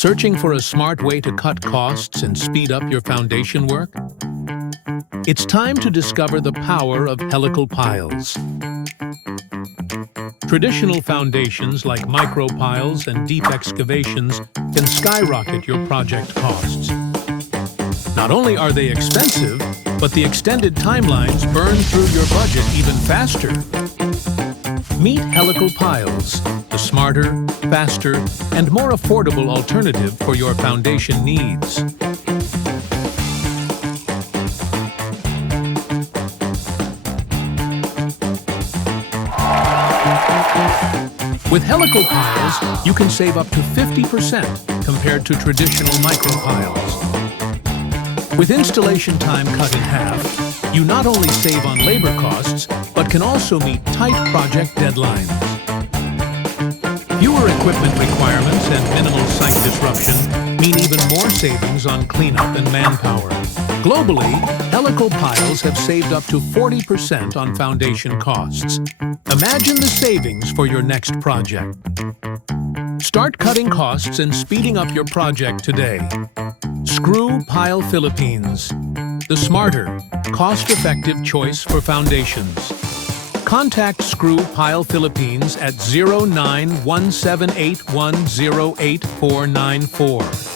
Searching for a smart way to cut costs and speed up your foundation work? It's time to discover the power of helical piles. Traditional foundations like micro piles and deep excavations can skyrocket your project costs. Not only are they expensive, but the extended timelines burn through your budget even faster. Meet helical piles, the smarter, faster, and more affordable alternative for your foundation needs. With helical piles, you can save up to 50% compared to traditional micro piles. With installation time cut in half, you not only save on labor costs, but can also meet tight project deadlines. Fewer equipment requirements and minimal site disruption mean even more savings on cleanup and manpower. Globally, helical piles have saved up to 40% on foundation costs. Imagine the savings for your next project. Start cutting costs and speeding up your project today. Screw Pile Philippines, the smarter, cost-effective choice for foundations. Contact Screw Pile Philippines at 091781089494.